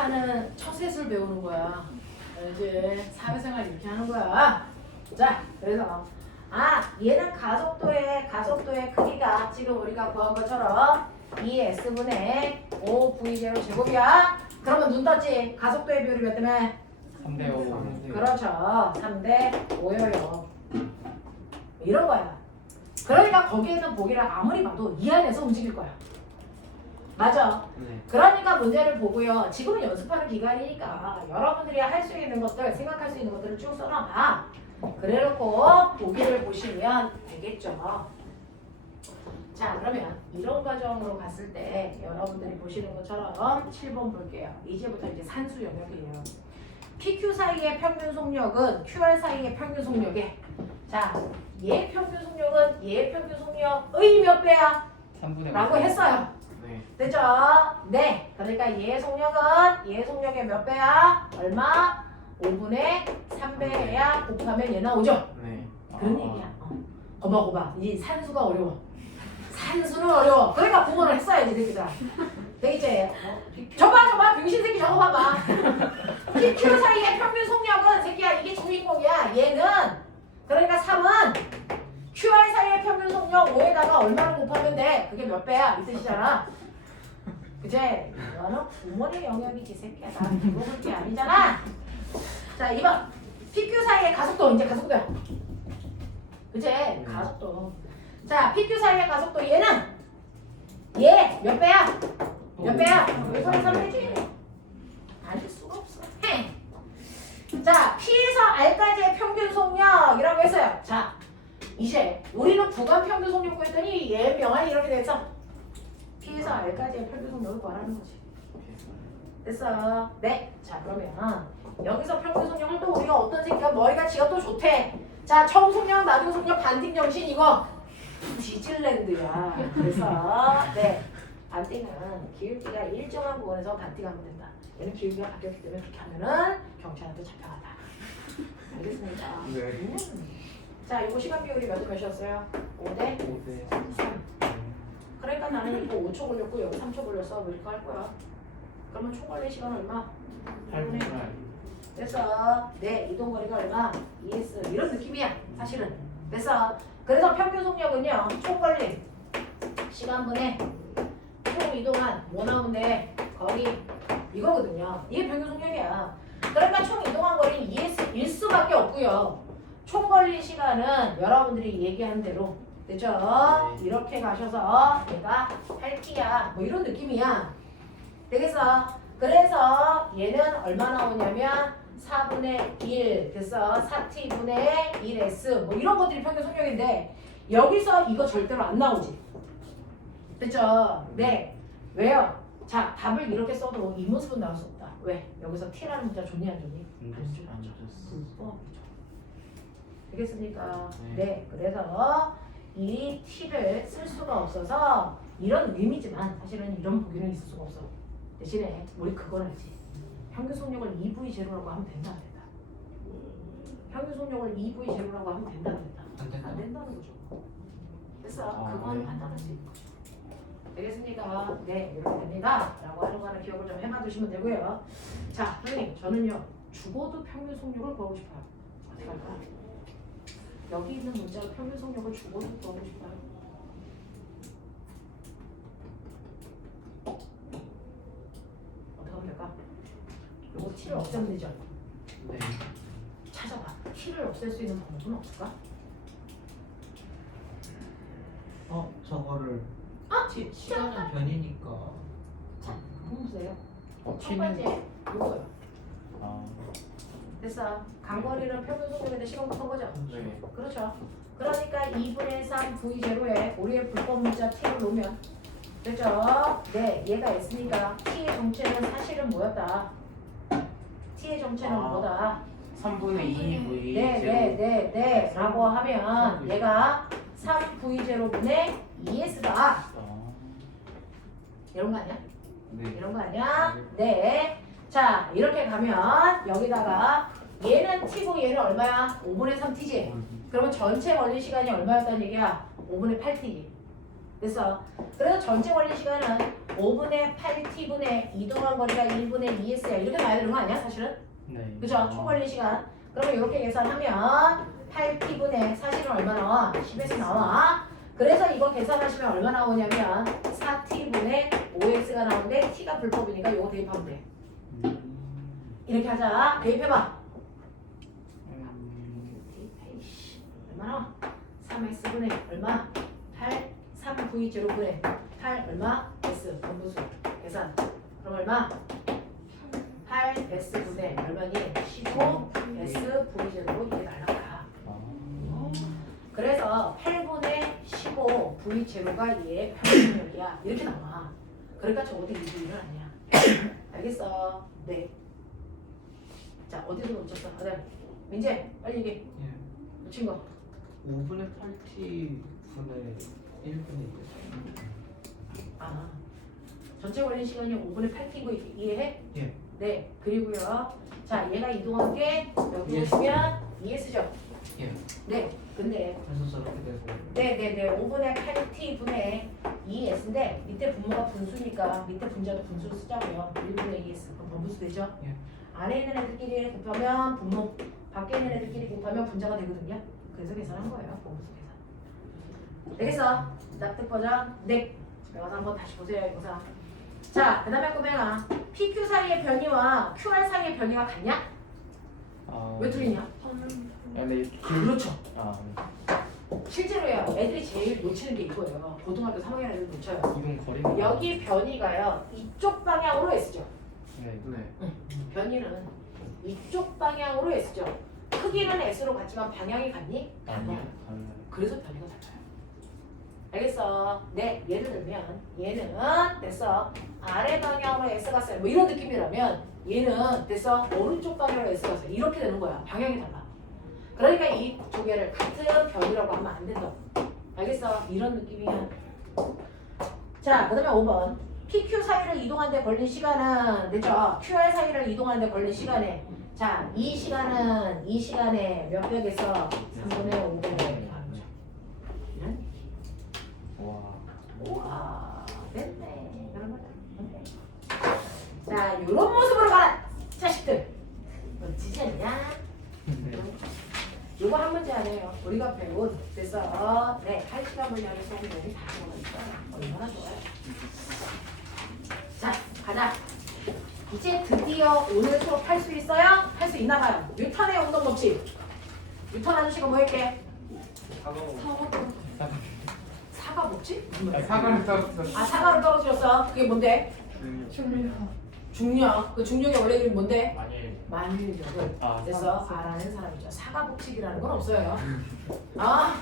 사는 처세술 배우는 거야. 알지? 사회생활 이렇게 하는 거야. 자, 그래서 얘는 가속도의 크기가 지금 우리가 구한 것처럼 2s분의 5v0 제곱이야. 그러면 눈 떴지? 가속도의 비율이 몇 대면? 3대 5. 그렇죠. 3대 5여요. 이런 거야. 그러니까 거기에는 보기를 아무리 봐도 이 안에서 움직일 거야. 맞아. 네. 그러니까 문제를 보고요. 지금은 연습하는 기간이니까 여러분들이 할 수 있는 것들, 생각할 수 있는 것들을 쭉 써놔봐. 그래놓고 보기를 보시면 되겠죠. 자, 그러면 이런 과정으로 갔을 때 여러분들이 보시는 것처럼 7번 볼게요. 이제부터 이제 산수 영역이에요. PQ 사이의 평균 속력은 QR 사이의 평균 속력에, 자, 얘 평균 속력은 얘 평균 속력의 몇 배야? 3분의 라고 했어요. 네. 됐죠? 네. 그러니까 얘 속력의 몇 배야? 얼마? 5분의 3배야 곱하면 얘 나오죠? 네. 그런 얘기야. 거봐. 이 산수가 어려워. 산수는 어려워. 그러니까 구분을 했어야지, 새끼들아. 되겠지? 저봐. 병신 새끼 저거 봐봐. PQ 사이의 평균 속력은 새끼야, 이게 주인공이야. 얘는, 그러니까 3은 QR 사이의 평균 속력 5에다가 얼마를 곱하면 돼? 그게 몇 배야? 이 뜻이잖아. 그치? 이거는 부모의 영역이지, 새끼야. 나는 이거 볼 게 아니잖아. 자, 2번. PQ 사이의 가속도, 이제 가속도야. 그치? 가속도. 자, PQ 사이의 가속도, 얘는? 얘, 몇 배야? 몇 배야? 5분의 3배지. 아닐 수가 없어. 자, P에서 R까지의 평균 속력이라고 했어요. 자, 이제 우리는 구간 평균 속력 구했더니 얘 명안이 이렇게 돼서 P에서 R까지의 평균 속력을 구하라는 거지. 됐어. 네. 자, 그러면 여기서 평균 속력을 또 우리가 어떤 새끼가 머리가 지가 또 좋대. 자, 처음 속력, 나중 속력, 반띵 정신 이거 디즈랜드야. 그래서 네. 반띵은 기울기가 일정한 부분에서 반띵하면 된다. 얘는 기울기가 바뀌었기 때문에 그렇게 하면은 경찰한테 잡혀간다. 알겠습니까? 네. 자, 이거 시간 비율이 몇이었어요? 5대 5대 3. 그러니까 나는 이거 5초 걸렸고 여기 3초 걸렸어. 뭐 이렇게 할 거야. 그러면 총 걸린 시간 얼마? 8분의 8. 됐어. 네, 이동 거리가 얼마? 2s. 이런 느낌이야. 사실은. 됐어. 그래서 평균 속력은요. 총 걸린 시간분의 총 이동한 뭐 나오는데 거리 이거거든요. 이게 평균 속력이야. 그러니까 총 이동한 거리는 2s 1수밖에 없고요. 총 걸린 시간은 여러분들이 얘기한 대로 됐죠? 네. 이렇게 가셔서 얘가 8t야. 뭐 이런 느낌이야. 되겠어? 그래서 얘는 얼마 나오냐면 4분의 1 됐어? 4t분의 1s 뭐 이런 것들이 평균 속력인데 여기서 이거 절대로 안 나오지. 됐죠? 네. 왜요? 자, 답을 이렇게 써도 이 모습은 나올 수 없다. 왜? 여기서 t라는 문자 좋니 안 좋니? 안 좋았어. 불법이죠. 되겠습니까? 네. 네. 그래서 이 t를 쓸 수가 없어서 이런 의미지만 사실은 이런 보기는 있을 수가 없어. 대신에 우리 그걸 알지. 평균 속력을 2v 제로라고 하면 된다 안 된다. 평균 속력을 2v 제로라고 하면 된다 안 된다. 안 된다는 거죠. 그래서 그건 네. 판단하지. 되겠습니까? 네, 이렇게 됩니다. 라고 하는 거는 기억을 좀 해봐 두시면 되고요. 자, 선생님, 저는요, 죽어도 평균 속력을 구하고 싶어요. 어떻게 할까요? 여기 있는 문자로 평균 속력을 죽어도 구하고 싶어요. 어떻게 하면 될까? 요거 t를 없애면 되죠? 네. 찾아봐. t를 없앨 수 있는 방법은 없을까? 저거를 시간은 변이니까 자, 한번 보세요. 첫 t는 번째, 요거요. 아, 됐어. 간거리는 평균 속력인데 시간 곱한 거죠? 네. 그렇죠. 그러니까 2분의 3 v0에 우리의 불법 문자 t를 놓으면 됐죠? 네, 얘가 있으니까 t의 정체는 사실은 뭐였다? t의 정체는 뭐다? 3분의 2 V 네 라고 하면 얘가 3v0분의 2s다. 이런 거 아니야? 네. 이런 거 아니야? 네. 자, 이렇게 가면 여기다가 얘는 t고 얘는 얼마야? 5분의 3t지? 그러면 전체 걸린 시간이 얼마였다는 얘기야? 5분의 8t지. 됐어. 그래서 전체 걸린 시간은 5분의 8t분의 이동한 거리가 1분의 2s야. 이렇게 나야 되는 거 아니야 사실은? 네. 그죠? 총 걸린 시간. 그러면 이렇게 계산하면 8t분의 사실은 얼마 나와? 10에서 나와. 그래서 이거 계산하시면 얼마 나오냐면 4t분의 5x가 나오는데 t가 불법이니까 이거 대입하면 돼. 이렇게 하자. 대입해봐. 얼마 나와? 3x분의 얼마? 8, 3v 제로분의 8 얼마? s 분수 계산. 그럼 얼마? 8s분의 얼마니? 15 s v 제로 이게 날라가. 그래서 8분의 15 v 제로가 얘의 평균력이야. 이렇게 나와. 그러니까 적어도 2분의 1은 아니야. 알겠어? 네. 자 어디서 놓쳤어? 아들 민재 빨리 얘기해. 예. 놓친 거. 5분의 8t 분의 1분의 2. 아 전체 걸린 시간이 5분의 8t인 거 이해해? 예. 네. 그리고요. 자 얘가 이동한 게 여기 예. 보시면 ES죠? 예. 네. 근데 그래서 저렇게 되고. 네네네 5분의 8t분의 2s인데 밑에 분모가 분수니까 밑에 분자도 분수를 쓰자고요. 1분의 2s 그럼 분수 되죠? 예. 안에 있는 애들끼리 곱하면 분모, 밖에 있는 애들끼리 곱하면 분자가 되거든요. 그래서 계산한 거예요. 분수 계산. 되겠어? 납득 버전? 네. 집에 가서 한번 다시 보세요. 이 영상. 자, 그 다음에 꼬맹아. PQ 사이의 변이와 QR 사이의 변이가 같냐? 왜 틀리냐? 근데 그렇죠. 아, 실제로요. 애들이 제일 놓치는 게 이거예요. 고등학교 3학년 애들 놓쳐요. 이동 거리가 여기 변이가요. 이쪽 방향으로 S죠. 네. 네. 변이는 이쪽 방향으로 S죠. 크기는 S로 같지만 방향이 같니? 아니요. 그래서 변이가 달라요. 알겠어? 네, 예를 들면 얘는 됐어. 아래 방향으로 S 갔어요. 뭐 이런 느낌이라면 얘는 됐어. 오른쪽 방향으로 S 갔어요. 이렇게 되는 거야. 방향이 달라. 그러니까 이 두 개를 같은 변이라고 하면 안 된다. 알겠어? 이런 느낌이야. 자, 그 다음에 5번. PQ 사이를 이동하는 데 걸린 시간은 됐죠? QR 사이를 이동하는 데 걸린 시간에 자, 이 시간에 몇 배겠어? 3분의 5배. 이런 와. 우와, 됐네. 그런 거다. 됐네. 자, 이런 모습으로 가라, 자식들. 멋지지 않냐? 이거 한 문제 아니에요. 우리가 배운 됐어. 네, 8시간 분량의 수업이 다 들어가 있어요. 얼마나 좋아요. 자, 가자. 이제 드디어 오늘 수업 할 수 있어요? 할 수 있나 봐요. 뉴턴의 운동 법칙. 뉴턴 아저씨가 뭐 했게? 사과 법칙? 사과를 떨어뜨렸어. 아, 사과를 떨어뜨렸어. 그게 뭔데? 중력. 그 중력의 원래 이름이 뭔데? 아니에요. 만유력을 아, 그래서 알아낸 사람이죠. 사과 법칙이라는 건 없어요. 아,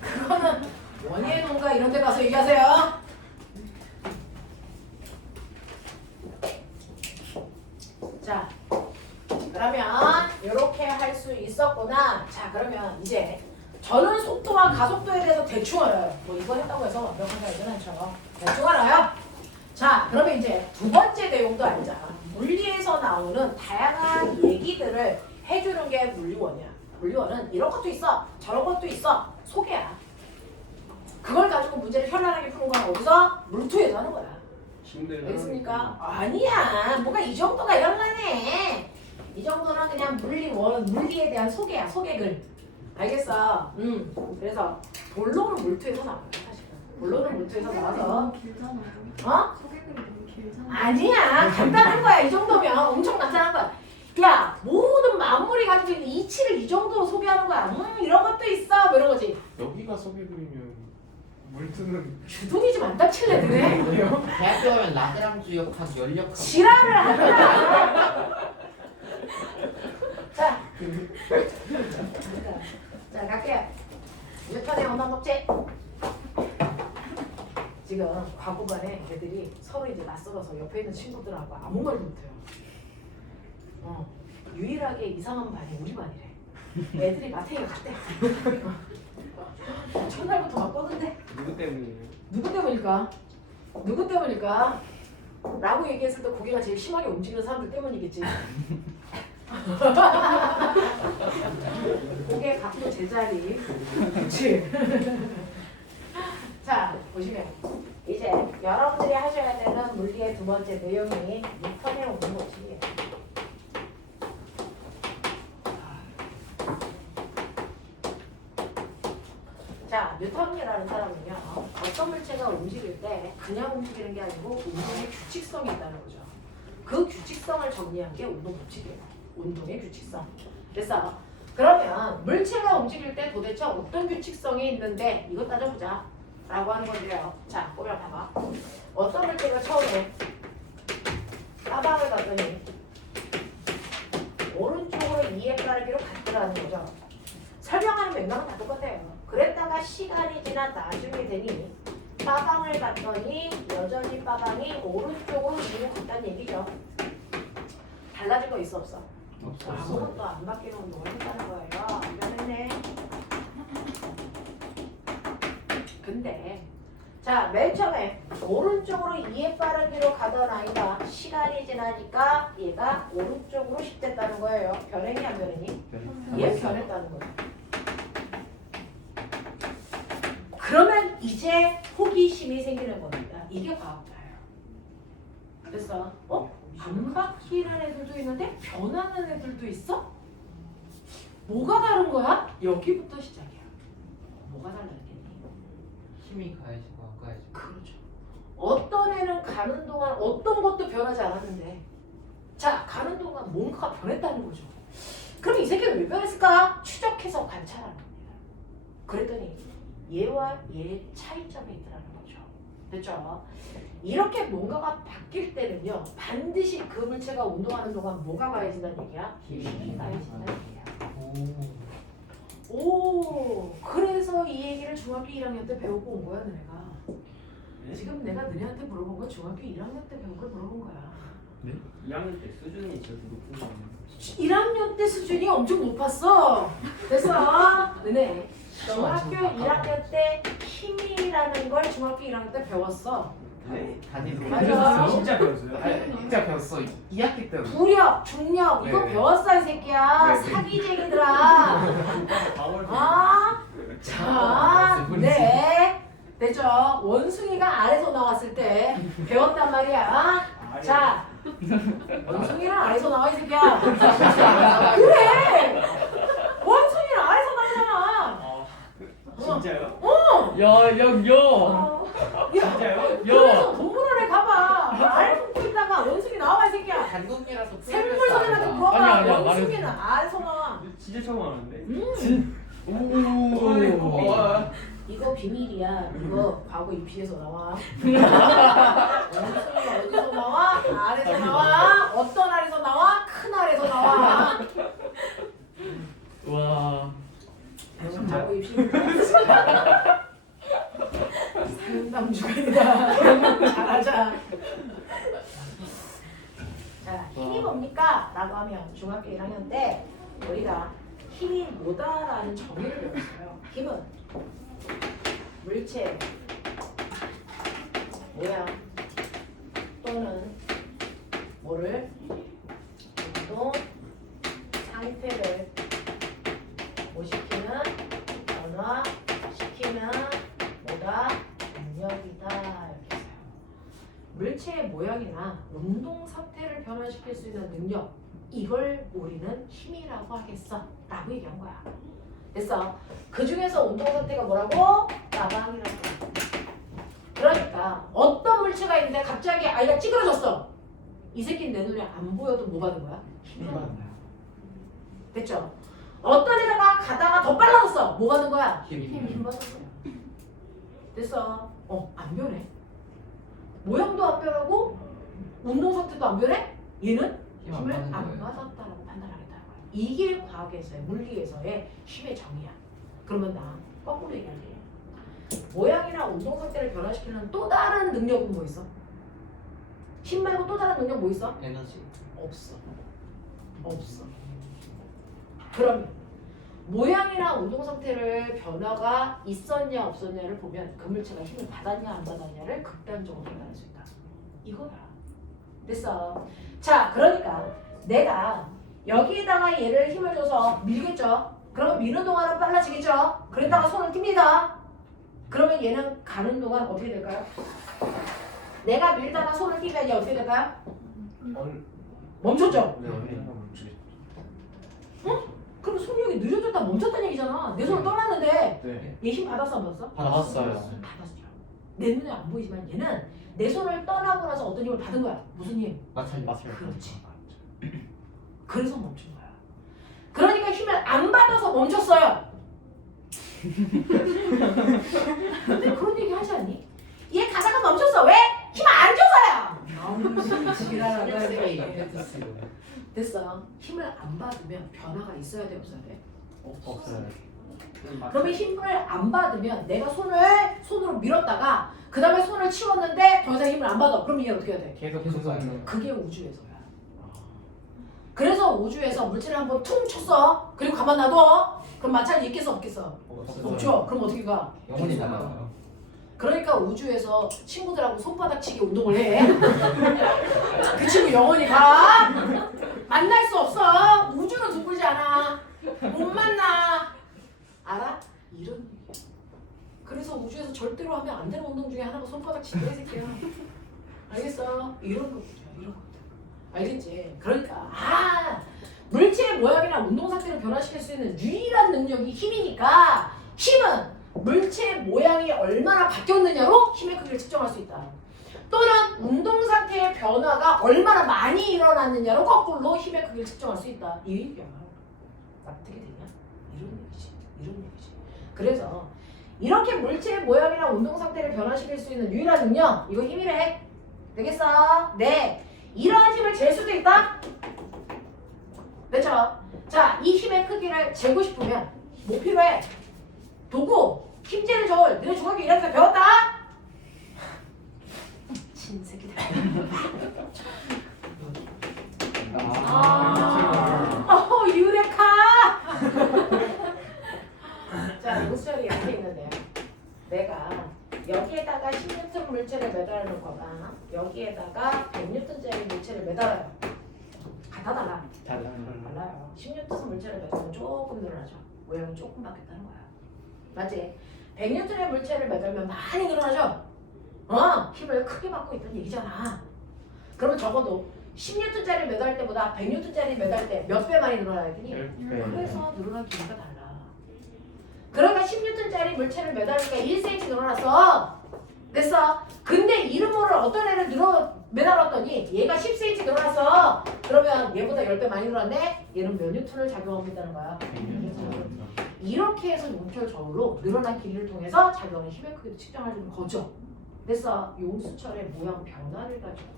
그거는 원예 농가 이런 데 가서 얘기하세요. 자, 그러면 이렇게 할 수 있었구나. 자, 그러면 이제 저는 속도와 가속도에 대해서 대충 알아요. 뭐 이거 했다고 해서 완벽한 거 알지는 않죠. 대충 알아요. 자, 그러면 이제 두 번째 내용도 알자. 물리에서 나오는 다양한 얘기들을 해주는 게 물리원이야. 물리원은 이런 것도 있어, 저런 것도 있어, 소개야. 그걸 가지고 문제를 현란하게 푸는 건 어디서? 물투에서 하는 거야. 알겠습니까? 아니야. 뭐가 이 정도가 현란해. 이 정도는 그냥 물리에 대한 소개야. 소개글. 알겠어? 그래서 본론은 물투에서 나와요. 사실은. 본론은 물투에서 나와서. 어? 소개글이 너무 길잖아. 아니야. 간단한 거야. 이 정도면 엄청 간단한 거야. 야, 모든 만물이 가지고 있는 이치를 이 정도로 소개하는 거야. 이런 것도 있어. 뭐 이런 거지. 여기가 소개 그리면 물투는 주둥이 좀 안 다칠래 그래? 대학교 가면 라그랑주 역학 연력학. 지랄을 하더라. 자, 자 갈게요. 뉴턴의 원단 법칙. 지금 과거반에 애들이 서로 이제 낯설어서 옆에 있는 친구들하고 아무 말도 못해요. 유일하게 이상한 반이 우리 반이래. 애들이 마태이가 갔대. 첫날부터 막 뻗은데. 누구 때문이에요? 누구 때문일까? 누구 때문일까? 라고 얘기했을 때 고개가 제일 심하게 움직이는 사람들 때문이겠지. 고개 갖고 제자리. 그치? 자, 보시면 이제 여러분들이 하셔야 되는 물리의 두 번째 내용이 뉴턴의 온도 법칙이에요. 자, 뉴턴이라는 사람은요, 어떤 물체가 움직일 때 그냥 움직이는 게 아니고 운동의 규칙성이 있다는 거죠. 그 규칙성을 정리한 게 운동 법칙이에요. 운동의 규칙성. 그래서 그러면 물체가 움직일 때 도대체 어떤 규칙성이 있는데 이거 따져보자 라고 하는 건데요. 자, 보면 봐봐. 어떤 물체가 처음에 빠방을 갔더니 오른쪽으로 2의 빠르기로 갔더라는 거죠. 설명하는 맥락은 다 똑같아요. 그랬다가 시간이 지나 나중에 되니 빠방을 갔더니 여전히 빠방이 오른쪽으로 이로 갔다는 얘기죠. 달라진 거 있어 없어? 아무것도 안 바뀌는 운동을 했다는 거예요. 변했네. 근데 자, 맨 처음에 오른쪽으로 2의 빠르기로 가던 아이가 시간이 지나니까 얘가 오른쪽으로 10 됐다는 거예요. 변했니 안 변했니? 얘 변했다는 거예요. 그러면 이제 호기심이 생기는 겁니다. 이게 과학자예요. 그래서 안 바뀌는 애들도 있는데 변하는 애들도 있어? 뭐가 다른 거야? 여기부터 시작이야. 뭐가 달라졌겠니? 힘이 가해지고 안 가해지고. 그렇죠. 어떤 애는 가는 동안 어떤 것도 변하지 않았는데 자, 가는 동안 뭔가가 변했다는 거죠. 그럼 이 새끼는 왜 변했을까? 추적해서 관찰하는 겁니다. 그랬더니 얘와 얘의 차이점이 있다는 거죠. 됐죠? 이렇게 뭔가가 바뀔 때는요, 반드시 그 물체가 운동하는 동안 뭐가 가해진다는 얘기야? 힘이 가해진다는 얘기야. 오, 그래서 이 얘기를 중학교 1학년 때 배우고 온 거야, 너네가. 지금 내가 너네한테 물어본 건 중학교 1학년 때 배운 걸 물어본 거야. 2학년 때 수준이 저렇게 높은 거 아니에요? 1학년 때 수준이 엄청 높았어. 그래서 너네 중학교 1학년 때 힘이라는 걸 중학교 1학년 때 배웠어. 네? 단위로. 맞아. 진짜 배웠어요? 아니, 진짜 배웠어. 2학기 때. 부력, 중력 이거 네. 배웠어 이 새끼야. 네, 네. 사기쟁이들아. 바울 아, 자, 네, 됐죠. 원숭이가 아래서 나왔을 때 배웠단 말이야. 자, 원숭이는 아래서 나와 이 새끼야. 그래. 원숭이는 아래서 나오잖아. 진짜요? 야, 진짜요? 그래서 동물원에 가봐. 알 품고 있다가 원숭이 나와 이 새끼야. 단독이라서 생물 선생님한테 물어봐. 아니야, 원숭이는 알에서 나와. 진짜 처음 알았는데? 이거 비밀이야. 이거 과거 입시에서 나와. 원숭이가 어디서 나와? 알에서 나와. 어떤 알에서 나와? 큰 알에서 나와. 와. 과거 입시입니다. 상담 주간이다. 잘하자. 자, 힘이 뭡니까? 라고 하면 중학교 1학년 때 우리가 힘이 뭐다라는 정의를 배웠어요. 힘은 물체, 모양 또는 뭐를 운동 상태를 뭐시키는 변화시키는 뭐다 능력이다 이렇게 해요. 물체의 모양이나 운동 상태를 변화시킬 수 있는 능력 이걸 우리는 힘이라고 하겠어 라고 얘기한 거야. 됐어. 그 중에서 운동 상태가 뭐라고? 빠방이라고. 그러니까 어떤 물체가 있는데 갑자기 아이가 찌그러졌어. 이 새끼는 내 눈에 안 보여도 뭐 받은 거야? 힘 받은 거야. 됐죠? 어떤 애가 가다가 더 빨라졌어. 뭐 받은 거야? 힘 받은 거야. 됐어. 안 변해. 모양도 안 변하고 운동 상태도 안 변해? 얘는 힘을 안 받았다라고 판단하겠다는 거야. 이게 과학에서의 물리에서의 힘의 정의야. 그러면 나 거꾸로 얘기할게. 모양이나 운동 상태를 변화시키는 또 다른 능력은 뭐 있어? 힘 말고 또 다른 능력 뭐 있어? 에너지. 없어. 그러면 모양이나 운동 상태를 변화가 있었냐 없었냐를 보면 그 물체가 힘을 받았냐 안 받았냐를 극단적으로 판단할 수 있다. 이거야. 됐어. 자, 그러니까 내가 여기에다가 얘를 힘을 줘서 밀겠죠. 그러면 미는 동안은 빨라지겠죠. 그랬다가 손을 틉니다. 그러면 얘는 가는 동안 어떻게 될까요? 내가 밀다가 손을 띄면 얘 어떻게 될까요? 멈췄죠? 네, 언니가 멈추겠죠. 그럼 속력이 느려졌다 멈췄다는 얘기잖아. 내 손을 떠났는데 네. 얘 힘 받았어 안 받았어? 받았어요. 받았죠. 내 눈에 안 보이지만 얘는 내 손을 떠나고 나서 어떤 힘을 받은 거야. 무슨 힘? 마찰. 그렇지. 그래서 멈춘 거야. 그러니까 힘을 안 받아서 멈췄어요. 근데 그런 얘기 하지 않니? 얘 가다가 멈췄어. 왜? 힘 안 줘서요. 됐어. 힘을 안 받으면 변화가 있어야 돼 없어야 돼? 없어요. 그러면 힘을 안 받으면 내가 손으로 밀었다가 그 다음에 손을 치웠는데 더 이상 힘을 안 받아. 그럼 얘 어떻게 해야 돼? 계속 계속 가는. 그게 우주에서야. 그래서 우주에서 물질을 한번 퉁 쳤어. 그리고 가만 놔둬. 그럼 마찰이 있겠어 없겠어? 없죠. 그럼 어떻게 가? 영원히 남아요. 그러니까 우주에서 친구들하고 손바닥치기 운동을 해. 그 친구 영원히 가. 만날 수 없어. 우주는 둥글지 않아. 못 만나. 알아? 이런 얘기야. 그래서 우주에서 절대로 하면 안 되는 운동 중에 하나가 손바닥치기야 이 새끼야. 알겠어? 이런 것들이야. 이런 것들. 알겠지? 그러니까 물체의 모양이나 운동 상태를 변화시킬 수 있는 유일한 능력이 힘이니까 힘은 물체의 모양이 얼마나 바뀌었느냐로 힘의 크기를 측정할 수 있다. 또는 운동 상태의 변화가 얼마나 많이 일어났느냐로 거꾸로 힘의 크기를 측정할 수 있다. 이 얘기야. 납득이 되냐? 이런 얘기지. 이런 얘기지. 그래서 이렇게 물체의 모양이나 운동 상태를 변화시킬 수 있는 유일한 능력, 이거 힘이래. 되겠어? 네. 이러한 힘을 잴 수도 있다. 그렇죠? 자, 이 힘의 크기를 재고 싶으면 뭐 필요해? 도구, 힘재는 저울, 너네 중학교 1학년 때 배웠다? 친새끼들. 유레카! 자, 용수절이 이렇게 있는데 내가 여기에다가 10N 물체를 매달아 놓거나 여기에다가 100N짜리 물체를 매달아요. 같아 달라? 달라요. 10N 물체를 매달면 조금 늘어나죠. 모양이 조금 바뀌었다는 거야. 맞지? 100N의 물체를 매달면 많이 늘어나죠? 힘을 크게 받고 있다는 얘기잖아. 그러면 적어도 10N짜리 매달 때보다 100N짜리 매달 때 몇 배 많이 늘어나야 되니? 그래서 늘어난 길이가 달라. 그러니까 10N짜리 물체를 매달으니까 1cm 늘어났어. 됐어. 근데 이름모를 어떤 애를 매달았더니 얘가 10cm 늘어났어. 그러면 얘보다 10배 많이 늘어났네? 얘는 몇 뉴턴을 작용하고 있다는 거야. 이렇게 해서 용철 저울로 늘어난 길이를 통해서 작용하는 힘의 크기를 측정하는 거죠. 됐어. 용수철의 모양 변화를 가지고.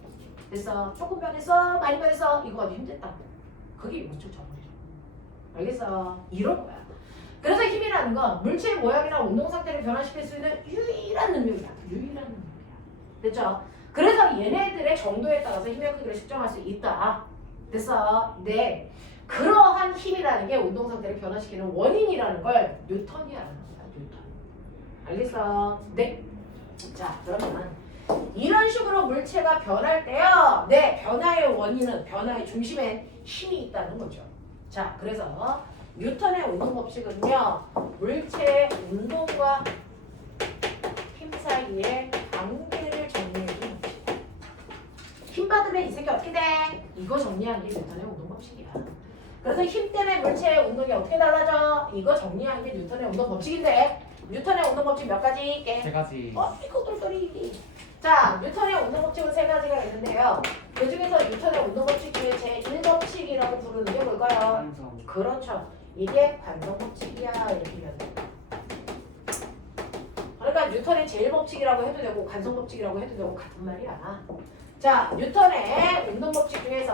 됐어. 조금 변했어? 많이 변했어? 이거 가지고 힘들다. 그게 용수철 저울이죠. 알겠어? 이런 거야. 그래서 힘이라는 건 물체의 모양이나 운동 상태를 변화시킬 수 있는 유일한 능력이야. 유일한 능력이야. 됐죠? 그래서 얘네들의 정도에 따라서 힘의 크기를 측정할 수 있다. 됐어? 네. 그러한 힘이라는 게 운동 상태를 변화시키는 원인이라는 걸 뉴턴이라는 거야. 뉴턴. 알겠어? 네. 자, 그러면 이런 식으로 물체가 변할 때요. 네, 변화의 원인은 변화의 중심에 힘이 있다는 거죠. 자, 그래서 뉴턴의 운동 법칙은요. 물체의 운동과 힘 사이의 관계를 정리해주는 법칙. 힘 받으면 이 새끼 어떻게 돼? 이거 정리하는 게 뉴턴의 운동 법칙이야. 그래서 힘 때문에 물체의 운동이 어떻게 달라져? 이거 정리하는 게 뉴턴의 운동 법칙인데 뉴턴의 운동 법칙 몇 가지 있게? 3가지. 이거 똘똘이. 자, 뉴턴의 운동 법칙은 3가지가 있는데요. 그 중에서 뉴턴의 운동 법칙 중에 제1법칙이라고 부르는 게 뭘까요? 완성. 그렇죠. 이게 관성 법칙이야 이렇게 얘기하는 거야. 그러니까 뉴턴의 제1법칙이라고 해도 되고 관성 법칙이라고 해도 되고 같은 말이야. 자, 뉴턴의 운동 법칙 중에서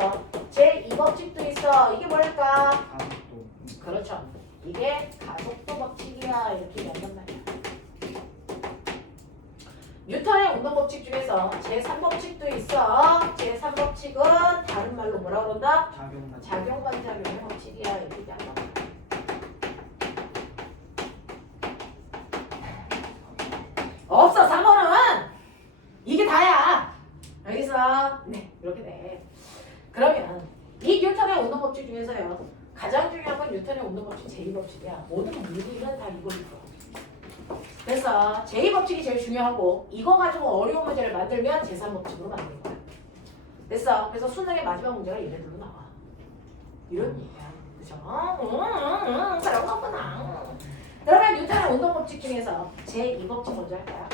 제2법칙도 있어. 이게 뭘까? 가속도. 그렇죠. 이게 가속도 법칙이야 이렇게 얘기한단 말이야. 뉴턴의 운동 법칙 중에서 제3법칙도 있어. 제3법칙은 다른 말로 뭐라 그런다? 작용만. 작용반작용의 법칙이야 이렇게 얘기한단 말이야. 없어 3번은 이게 다야. 알겠어? 네, 이렇게 돼. 그러면 이 뉴턴의 운동 법칙 중에서요 가장 중요한 건 뉴턴의 운동 법칙 제2법칙이야. 모든 물리는 다 이걸 이끌어. 그래서 됐어. 제2법칙이 제일 중요하고 이거 가지고 어려운 문제를 만들면 제3법칙으로 만드는 거야. 됐어. 그래서 수능의 마지막 문제가 얘네들로 나와. 이런 얘기야. 그죠? 그런 거구나. 그러면 뉴턴의 운동법칙 중에서 제2법칙 먼저 할까요?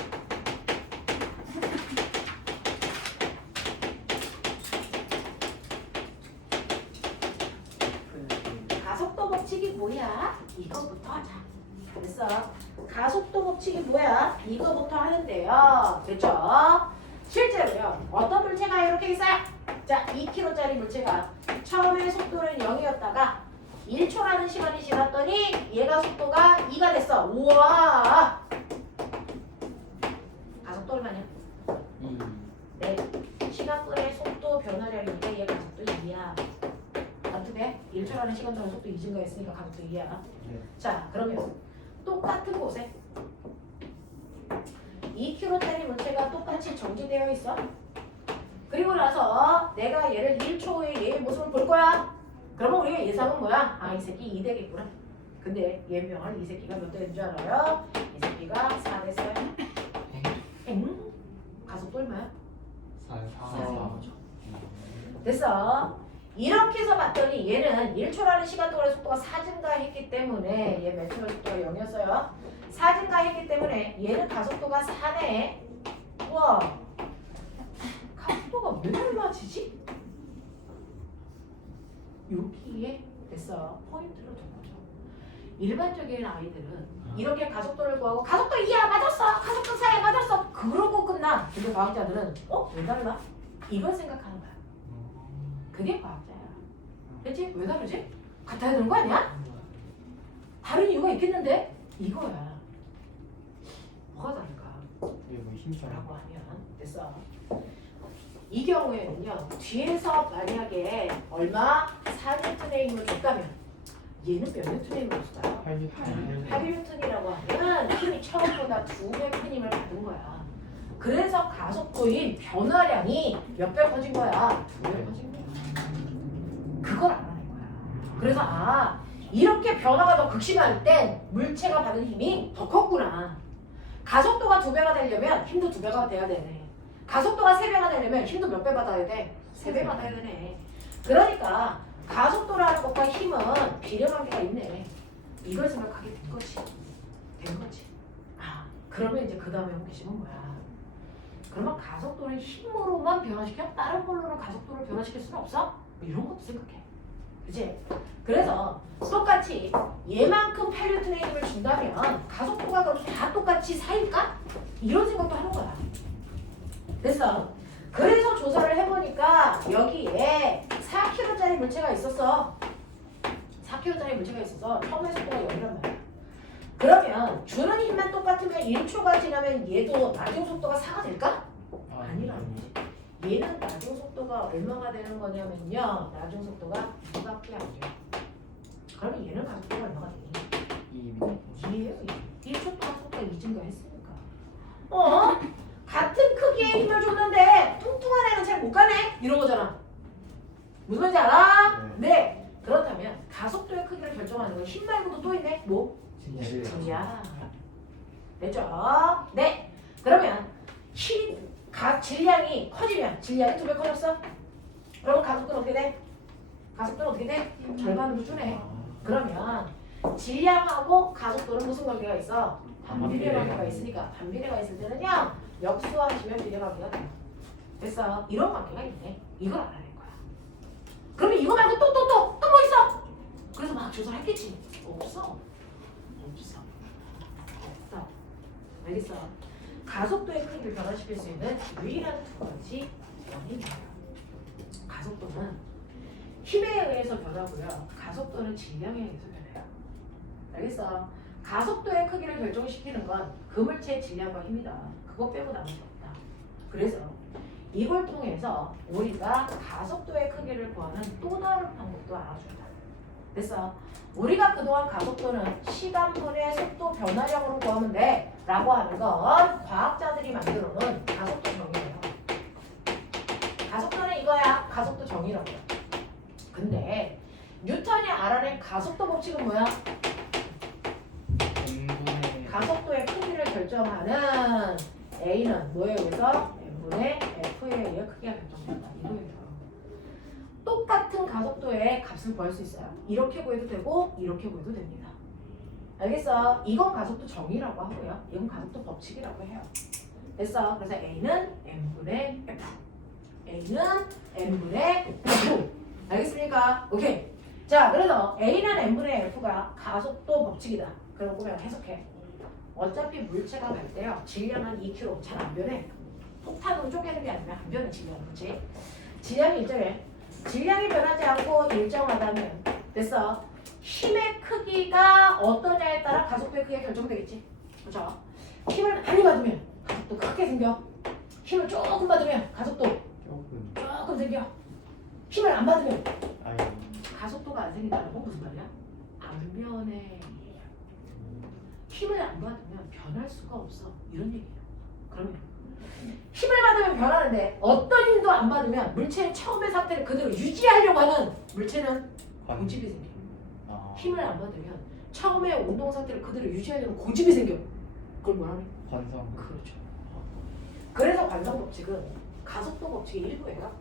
가속도 법칙이 뭐야? 이거부터 하자. 됐어. 가속도 법칙이 뭐야? 이거부터 하는데요. 됐죠? 실제로요. 어떤 물체가 이렇게 있어요? 자, 2km짜리 물체가 처음에 속도는 0이었다가 1초라는 시간이 지났더니 얘가 속도가 2가 됐어. 우와! 가속도 얼마냐? 네. 시간분의 속도 변화량인데 얘 가속도 2야. 어떻게? 1초라는 시간 동안 속도 2 증가했으니까 가속도 2야. 네. 자, 그러면 똑같은 곳에 2kg짜리 물체가 똑같이 정지되어 있어. 그리고 나서 내가 얘를 1초 후에 얘의 모습을 볼 거야. 그러면 우리가 예상은 뭐야? 아, 이 새끼 2 되겠구나. 근데 예명을 이 새끼가 몇 되는 줄 알아요? 이 새끼가 4 됐어요. 엥? 가속도 얼마야? 4. 됐어. 이렇게 해서 봤더니 얘는 1초라는 시간 동안의 속도가 4 증가했기 때문에 얘 몇 초의 속도가 0이었어요. 4 증가했기 때문에 얘는 가속도가 4네. 우와. 가속도가 왜 달라지지? 여기에 됐어. 포인트를 둔 거죠. 일반적인 아이들은 이렇게 가속도를 구하고 가속도 2야 맞았어. 가속도 4야 맞았어. 그러고 끝나. 근데 과학자들은 왜 달라? 이걸 생각하는 거야. 그게 과학자야. 그치? 왜 다르지? 같아야 되는 거 아니야? 다른 이유가 있겠는데? 이거야. 뭐가 다를까? 이게 뭐 힘싸움. 라고 하면 됐어. 이 경우에는요. 뒤에서 만약에 얼마? 4N의 힘을 줬다면 얘는 몇 N의 힘을 줬어요? 8N이라고 하면 힘이 처음보다 2배 큰 힘을 받은 거야. 그래서 가속도인 변화량이 몇 배 커진 거야? 2배 커진 거야. 그걸 알아낸 거야. 그래서 이렇게 변화가 더 극심할 땐 물체가 받은 힘이 더 컸구나. 가속도가 2배가 되려면 힘도 2배가 돼야 되네. 가속도가 3배가 되려면 힘도 몇 배 받아야 돼? 3배 받아야 되네. 그러니까 가속도라는 것과 힘은 비례관계가 있네. 이걸 생각하게 된 거지. 그러면 이제 그 다음에 호기심은 뭐야? 그러면 가속도를 힘으로만 변화시켜? 다른 걸로는 가속도를 변화시킬 수는 없어? 이런 것도 생각해. 그치? 그래서 똑같이 얘만큼 8N의 힘을 준다면 가속도가 그럼 다 똑같이 4일까? 이런 생각도 하는 거야. 됐어. 그래서 조사를 해보니까 여기에 4kg짜리 물체가 있었어. 4kg짜리 물체가 있어서 처음에 속도가 0이란 말이야. 그러면 주는 힘만 똑같으면 1초가 지나면 얘도 나중 속도가 4가 될까? 아니라는 거지. 얘는 나중 속도가 얼마가 되는 거냐면요. 나중 속도가 2밖에 안 돼요. 그러면 얘는 가속도가 얼마가 되니? 2예요. 1초 동안 속도가 2 증가했으니까. 같은 크기의 힘을 줬는데 뚱뚱한 애는 잘 못 가네? 이런 거잖아. 무슨 말인지 알아? 네. 그렇다면 가속도의 크기를 결정하는 건 힘 말고도 또 있네. 뭐? 질량. 됐죠? 네. 그러면 질량이 커지면 질량이 2배 커졌어? 그러면 가속도는 어떻게 돼? 가속도는 어떻게 돼? 절반으로 주네. 그러면 질량하고 가속도는 무슨 관계가 있어? 반비례 관계가 있으니까 반비례가 있을 때는요. 역수하시면 비례관계가 돼요. 됐어. 이런 관계가 있네. 이걸 알아낸 거야. 그러면 이거 말고 또 뭐 있어? 그래서 막 조사를 했겠지. 없어. 알겠어. 가속도의 크기를 변화시킬 수 있는 유일한 두 가지 원인이에요. 가속도는 힘에 의해서 변하고요. 가속도는 질량에 의해서 변해요. 알겠어. 가속도의 크기를 결정시키는 건 그 물체의 질량과 힘이다. 그거 빼고 나머지 없다. 그래서 이걸 통해서 우리가 가속도의 크기를 구하는 또 다른 방법도 알아준다. 됐어. 우리가 그동안 가속도는 시간분의 속도 변화량으로 구하면 돼 라고 하는 건 과학자들이 만들어 놓은 가속도 정의예요. 가속도는 이거야. 가속도 정의라고요. 근데 뉴턴이 알아낸 가속도 법칙은 뭐야? 가속도의 크기를 결정 결정하는 A는 뭐에 의해서? n분의 F에 의해 크기가 결정된다. 이거예요. 똑같은 가속도의 값을 구할 수 있어요. 이렇게 구해도 되고 이렇게 구해도 됩니다. 알겠어? 이건 가속도 정의라고 하고요. 이건 가속도 법칙이라고 해요. 됐어? 그래서 A는 n분의 F. A는 n분의 F. 알겠습니까? 오케이. 자, 그래서 A는 n분의 F가 가속도 법칙이다. 그럼 보면 해석해. 어차피 물체가 갈 때요. 질량 한 2kg 잘 안 변해. 폭탄으로 쪼개는 게 아니라 안 변해, 질량은. 그렇지? 질량이 일정해. 질량이 변하지 않고 일정하다면 됐어. 힘의 크기가 어떠냐에 따라 가속도의 크기가 결정되겠지. 그렇죠? 힘을 많이 받으면 가속도 크게 생겨. 힘을 조금 받으면 가속도 조금 생겨. 힘을 안 받으면 아니 가속도가 안 생긴다는 건 무슨 말이야? 안 변해. 힘을 안 받으면 변할 수가 없어. 이런 얘기예요. 그러면 힘을 받으면 변하는데 어떤 힘도 안 받으면 물체의 처음의 상태를 그대로 유지하려고 하는 물체는 고집이 생겨. 힘을 안 받으면 처음의 운동 상태를 그대로 유지하려는 고집이 생겨. 그걸 뭐라 그래? 관성. 그렇죠. 그래서 관성 법칙은 가속도 법칙의 일부예요.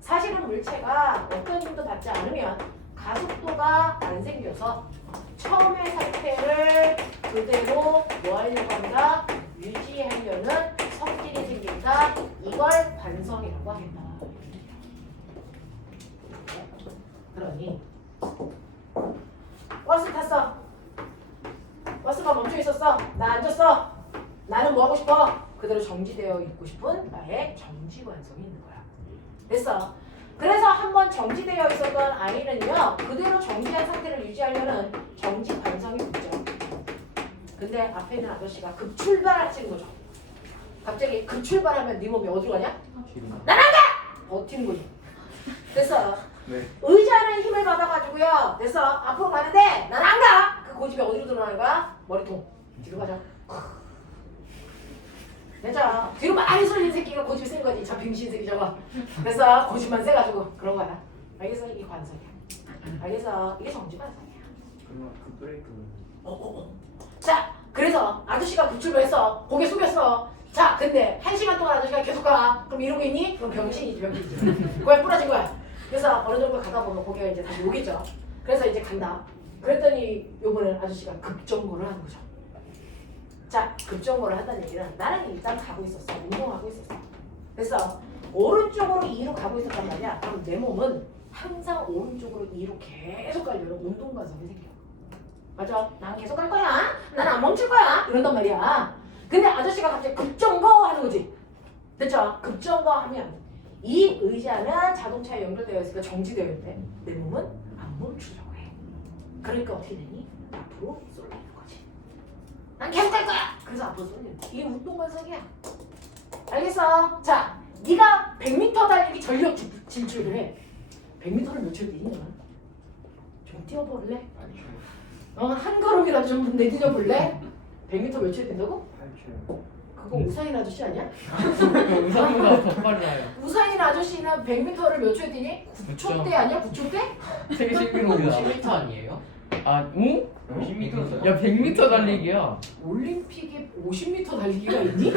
사실은 물체가 어떤 힘도 받지 않으면 가속도가 안 생겨서 처음의 상태를 그대로 뭐 하려고 합니다? 유지하려는 성질이 생긴다. 이걸 관성이라고 하겠다. 그러니 버스 탔어. 버스가 멈춰 있었어. 나 앉았어. 나는 뭐 하고 싶어? 그대로 정지되어 있고 싶은 나의 정지 관성이 있는 거야. 됐어. 그래서 한번 정지되어 있었던 아이는요, 그대로 정지한 상태를 유지하려는 정지 관성이 붙죠. 근데 앞에 있는 아저씨가 급출발하시는 거죠. 갑자기 급출발하면 네 몸이 어디로 가냐? 난 안 가! 버티는 거지. 됐어. 네. 의자는 힘을 받아가지고요. 됐어. 앞으로 가는데 난 안 가! 그 고집이 어디로 드러나는 거야? 머리통. 뒤로 가자. 됐죠? 뒤로 많이 쏠린 새끼가 고집이 센 거지. 저 빙신 새끼 저거. 그래서 고집만 세가지고 그런 거다. 알겠어? 이게 관성이야. 알겠어? 이게 정지 관성이야. 그럼 그 브레이크. 자, 그래서 아저씨가 구출을 고개 숙였어. 자, 근데 1시간 동안 아저씨가 계속 가. 그럼 이러고 있니? 그럼 병신이지, 병신이지. 고개 부러진 거야. 그래서 어느 정도 가다 보면 고개가 이제 다시 오겠죠. 그래서 이제 간다. 그랬더니 요번엔 아저씨가 급정거를 하는 거죠. 자, 급정거를 한다는 얘기는 나는 일단 가고 있었어. 운동하고 있었어. 그래서 오른쪽으로 2로 가고 있었단 말이야. 그럼 내 몸은 항상 오른쪽으로 2로 계속 가려는 운동 관성이 생겨. 맞아. 난 계속 갈 거야. 난 안 멈출 거야. 이런단 말이야. 근데 아저씨가 갑자기 급정거 하는 거지. 됐죠? 급정거 하면 이 의자는 자동차에 연결되어 있으니까 정지되어 있는데 내 몸은 안 멈추려고 해. 그러니까 어떻게 되니? 앞으로 쏠리는 거지. 난 계속 갈 거야. 그래서 앞으로 쏠리는 거야. 이게 운동 관성이야. 알겠어? 자, 네가 100m 달리기 전력 진출을 해. 100m를 몇 초에 뛰니 너는? 좀 뛰어볼래? 한 걸음이라도 좀 내디뎌 볼래? 100m 몇 초에 뛴다고? 8초. 그거 우사인 아저씨 아니야? 우상보다 더 빨라요. 우사인 아저씨는 100m를 몇 초에 뛰니? 9초대 아니야? 9초대? 되게 신기합니다. 10m 아니에요? 아, 응? 50m. 야, 100m 달리기야. 올림픽에 50m 달리기가 있니?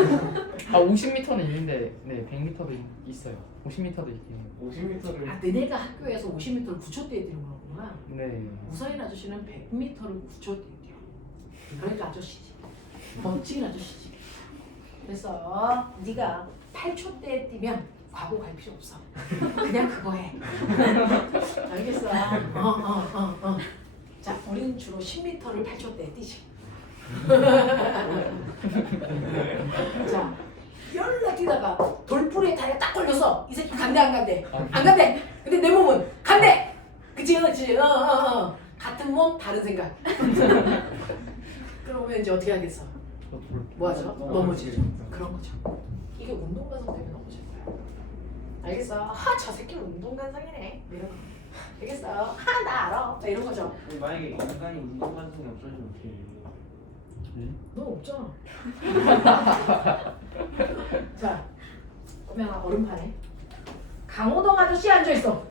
아, 50m는 있는데, 네, 100m도 있어요. 50m도 있긴 해요. 50m를 아, 너네가 학교에서 50m를 9초대에 뛰는 거구나. 네. 우사인 아저씨는 100m를 9초대에 뛰어. 그러니까 아저씨지. 멋진 아저씨지. 그래서 네가 8초대에 뛰면 과거 갈 필요 없어. 그냥 그거 해. 알겠어? 자, 우리는 주로 10m를 8초대에 뛰지. 자, 열나 뛰다가 돌부리에 다리가 딱 걸려서 이 새끼 간대 안 간대? 안 간대. 근데 내 몸은 간대. 그치? 같은 몸 다른 생각. 그러면 이제 어떻게 하겠어? 뭐 하죠? 넘어지죠. 그런 거죠. 이게 운동관성 때문에 넘어질 거야. 알겠어? 저 새끼는 운동관성이네. 이런 거. 알겠어? 나 알아. 이런 거죠. 만약에 인간이 운동 관성이 없어지면 어떻게 해요? 너 없잖아. 자, 그러면 얼음판에 강호동 아저씨 앉아있어.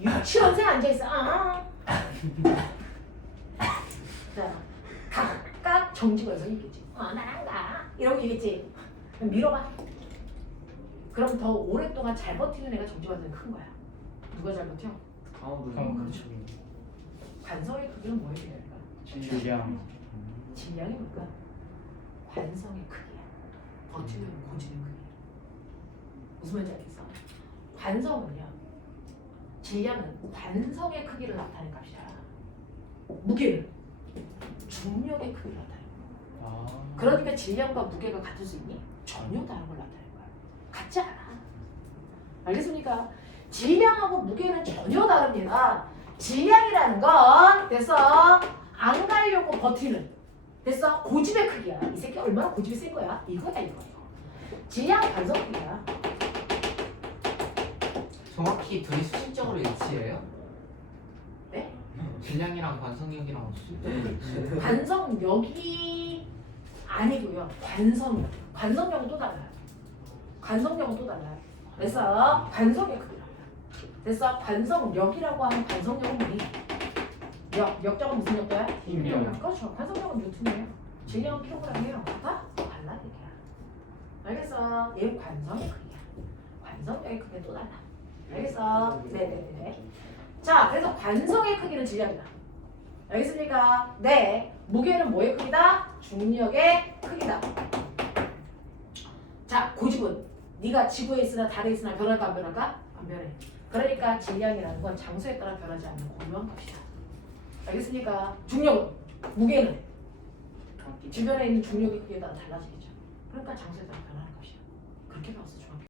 유치원생 앉아있어. 자, 각각 정지 관성이 있겠지. 나는 이런 거 있겠지. 그럼 밀어봐. 그럼 더 오랫동안 잘 버티는 애가 정지반전이 큰 거야. 누가 잘 버텨? 그럼 그렇죠. 관성의 크기는 뭐에 비례할까? 질량. 질량이 뭘까? 관성의 크기야. 버티는 고지의 크기. 무슨 말인지 알겠어? 관성은요. 질량은 관성의 크기를 나타내는 값이야. 무게는 중력의 크기를 나타내는 거야. 아. 그러니까 질량과 무게가 같을 수 있니? 전혀 다른 걸 나타내는 거야. 같지 않아. 알겠습니까? 질량하고 무게는 전혀 다릅니다. 질량이라는 건 됐어. 안 가려고 버티는 됐어. 고집의 크기야. 이 새끼 얼마나 고집이 센 거야? 이거야 이거. 질량은 관성 크기야. 정확히 둘이 수직적으로 일치해요? 네? 질량이랑 관성력이랑 수직적으로 일치해요? 관성력이 아니고요. 관성력. 관성력은 또 달라요. 관성력은 또 달라요. 그래서 관성의 크기라고요. 그래서 관성력이라고 하는 관성력은 뭐니? 역적은 무슨 역도야? 힘력. 그렇죠. 관성력은 뉴턴이에요. 질량은 킬로그램이에요. 같아? 달라 얘기야. 알겠어? 얘 관성의 크기야. 관성력의 크기는 또 달라. 알겠어? 네네네. 자, 그래서 관성의 크기는 질량이다. 알겠습니까? 네. 무게는 뭐의 크기다? 중력의 크기다. 자, 고집은 네가 지구에 있으나 달에 있으나 변할까 안 변할까? 안 변해. 그러니까 질량이라는 건 장소에 따라 변하지 않는 고유한 값이다. 알겠습니까? 중력은 무게는 주변에 있는 중력의 크기에 따라 달라지겠죠. 그러니까 장소에 따라 변하는 것이야. 그렇게 배웠어 중학교.